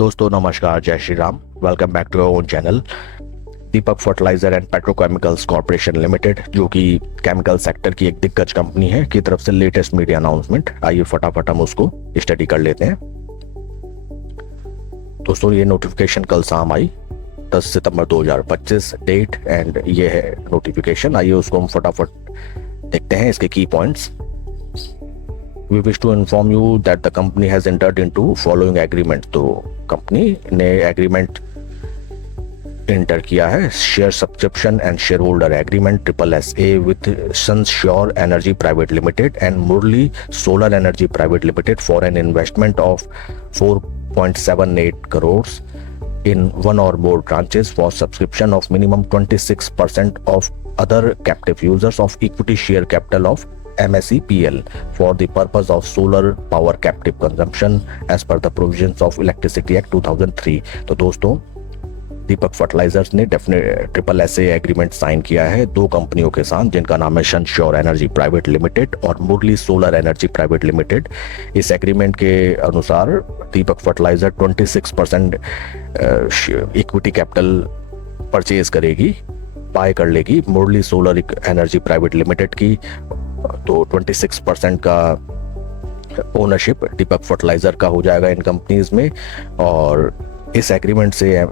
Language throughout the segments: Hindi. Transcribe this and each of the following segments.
दोस्तों नमस्कार, जय Shri Ram. Welcome back to our own channel Deepak fertilizer and petrochemicals corporation limited, जो कि केमिकल सेक्टर की एक दिग्गज कंपनी है, की तरफ से लेटेस्ट मीडिया अनाउंसमेंट। आइए फटाफट हम उसको स्टडी कर लेते हैं। दोस्तों ये नोटिफिकेशन कल शाम आई 10 सितंबर 2025 डेट, एंड ये है नोटिफिकेशन। आइए उसको हम फटाफट देखते हैं, इसके की points. We wish to inform you that the company has entered into following agreement। तो कंपनी ने एग्रीमेंट इंटर किया है। Share subscription and shareholder agreement SSA with Sunsure energy private limited and Murali solar energy private limited for an investment of 4.78 crores in one or more tranches for subscription of minimum 26% of other captive users of equity share capital of MSEPL for the purpose of solar power captive consumption as per the provisions of Electricity Act 2003। तो दोस्तों दीपक फर्टिलाइजर्स ने SSA एग्रीमेंट साइन किया है दो कंपनियों के साथ, जिनका नाम है सनश्योर एनर्जी प्राइवेट लिमिटेड और मुरली सोलर एनर्जी प्राइवेट लिमिटेड। इस एग्रीमेट के अनुसार दीपक फर्टिलाइजर 26% इक्विटी कैपिटल परचेज करेगी, बाय कर लेगी मुरली सोलर एनर्जी प्राइवेट लिमिटेड की। तो 26% का ओनरशिप दीपक फर्टिलाइजर का हो जाएगा इन कंपनीज में। और इस एग्रीमेंट से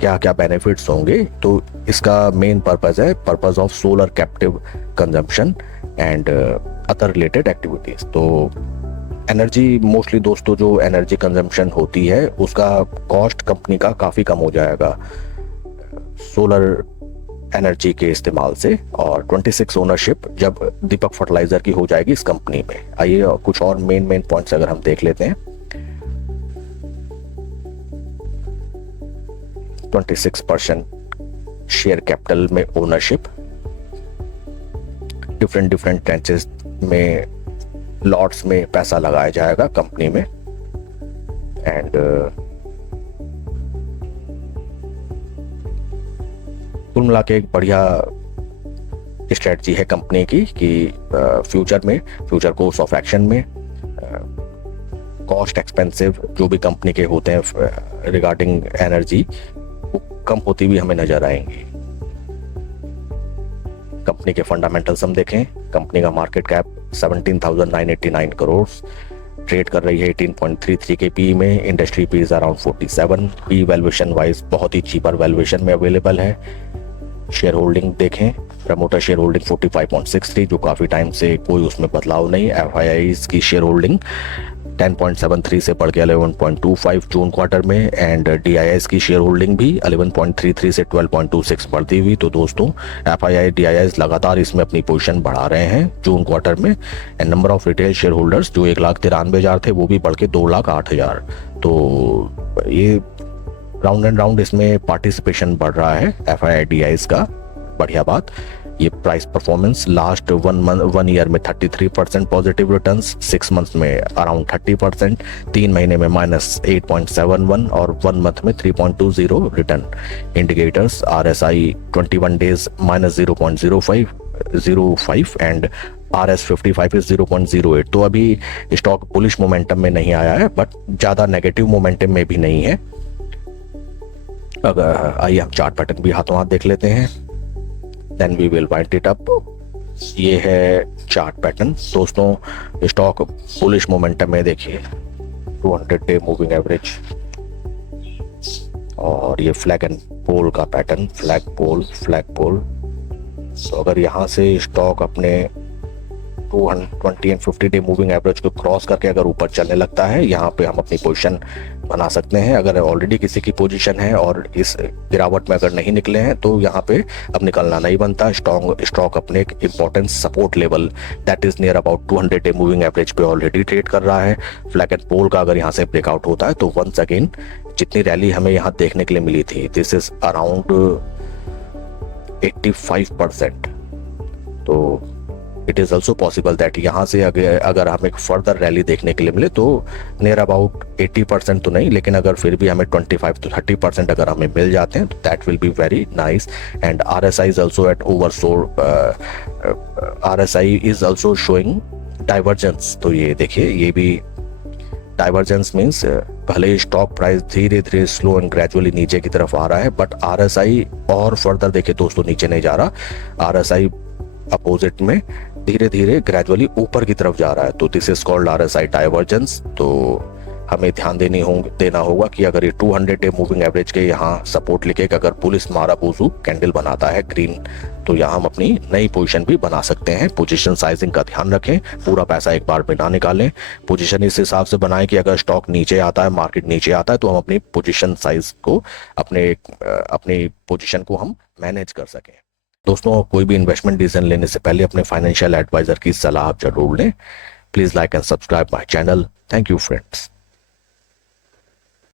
क्या क्या बेनिफिट्स होंगे, तो इसका मेन पर्पस है purpose of solar captive consumption and other related activities. तो एनर्जी मोस्टली दोस्तों जो एनर्जी कंजम्पशन होती है उसका कॉस्ट कंपनी का काफ़ी कम हो जाएगा सोलर एनर्जी के इस्तेमाल से। और 26 ओनरशिप जब दीपक फर्टिलाइजर की हो जाएगी इस कंपनी में। आइए कुछ और मेन पॉइंट्स अगर हम देख लेते हैं। 26% शेयर कैपिटल में ओनरशिप, डिफरेंट ट्रांचेस में लॉट्स में पैसा लगाया जाएगा कंपनी में। एंड कुल मिला के एक बढ़िया स्ट्रेटजी है कंपनी की कि फ्यूचर कोर्स ऑफ एक्शन में कॉस्ट एक्सपेंसिव जो भी कंपनी के होते हैं रिगार्डिंग एनर्जी वो कम होती हुई हमें नजर आएंगी। कंपनी के फंडामेंटल्स हम देखें, कंपनी का मार्केट कैप 17,989 करोड़, ट्रेड कर रही है 18.33 के पी में। Industry P is around 47। P valuation wise बहुत ही चीपर वैल्यूएशन में अवेलेबल है। शेयर होल्डिंग देखें, प्रमोटर शेयर होल्डिंग 45.63, जो काफ़ी टाइम से कोई उसमें बदलाव नहीं। FIIs की शेयर होल्डिंग 10.73 से बढ़ के 11.25 जून क्वार्टर में। एंड DIIs की शेयर होल्डिंग भी 11.33 से 12.26 बढ़ती हुई। तो दोस्तों FII DIIs लगातार इसमें अपनी पोजीशन बढ़ा रहे हैं जून क्वार्टर में। And number of retail share holders जो 1,93,000 थे वो भी बढ़ के 2,08,000। तो ये राउंड एंड राउंड इसमें पार्टिसिपेशन बढ़ रहा है FII DIIs का। बढ़िया बात। ये price performance last one year में 33% पॉजिटिव रिटर्न्स, 6 मंथ्स में अराउंड 30%, 3 महीने में -8.71 और 1 मंथ में 3.20 return. Indicators RSI 21 days -0.05 and RS55 is 0.08। तो अभी स्टॉक बुलिश मोमेंटम में नहीं आया है, बट ज़्यादा नेगेटिव मोमेंटम में भी नहीं है। अगर आइए हम चार्ट पैटर्न भी हाथों हाथ देख लेते हैं, then we will wind it up. ये है चार्ट पैटर्न दोस्तों। स्टॉक बुलिश मोमेंटम में देखिए 200 डे मूविंग एवरेज, और ये फ्लैग एंड पोल का पैटर्न, फ्लैग पोल। तो अगर यहाँ से स्टॉक अपने 220 एंड 50 डे मूविंग एवरेज को क्रॉस करके अगर ऊपर चलने लगता है, यहाँ पे हम अपनी पोजीशन बना सकते हैं। अगर ऑलरेडी किसी की पोजीशन है और इस गिरावट में अगर नहीं निकले हैं तो यहाँ पे अब निकलना नहीं बनता। स्टॉक अपने एक important support level that is near about 200 day moving average पे ऑलरेडी ट्रेड कर रहा है। फ्लैग एंड पोल का अगर यहाँ से ब्रेकआउट होता है तो वंस अगेन जितनी रैली हमें यहाँ देखने के लिए मिली थी, दिस इज अराउंड 85%। तो it is also possible that यहाँ से अगर हमें एक फर्दर रैली देखने के लिए मिले तो नियर अबाउट 80% तो नहीं, लेकिन अगर फिर भी हमें 25 to 30% अगर हमें मिल जाते हैं तो that will be very nice. And RSI is also eight RSI is also showing divergence. तो ये देखिए, ये भी डाइवर्जेंस मीन्स भले ही स्टॉक प्राइस धीरे धीरे स्लो एंड ग्रेजुअली नीचे की तरफ आ रहा है, बट आरएसआई और फर्दर देखे दोस्तों नीचे नहीं जा रहा। आरएसआई अपोजिट में धीरे धीरे ग्रेजुअली ऊपर की तरफ जा रहा है। तो this is called RSI divergence. तो हमें ध्यान देना होगा कि अगर ये 200 डे मूविंग एवरेज के यहाँ सपोर्ट लिखे कि अगर पुलिस माराबूजू कैंडल बनाता है ग्रीन, तो यहाँ हम अपनी नई पोजीशन भी बना सकते हैं। पोजीशन साइजिंग का ध्यान रखें, पूरा पैसा एक बार में ना निकालें। पोजीशन इस हिसाब से बनाएं कि अगर स्टॉक नीचे आता है, मार्केट नीचे आता है, तो हम अपनी पोजीशन साइज को अपनी पोजीशन को हम मैनेज कर सकें। दोस्तों, कोई भी इन्वेस्टमेंट डिसीजन लेने से पहले अपने फाइनेंशियल एडवाइजर की सलाह आप जरूर लें। Please like and subscribe my channel. Thank you friends.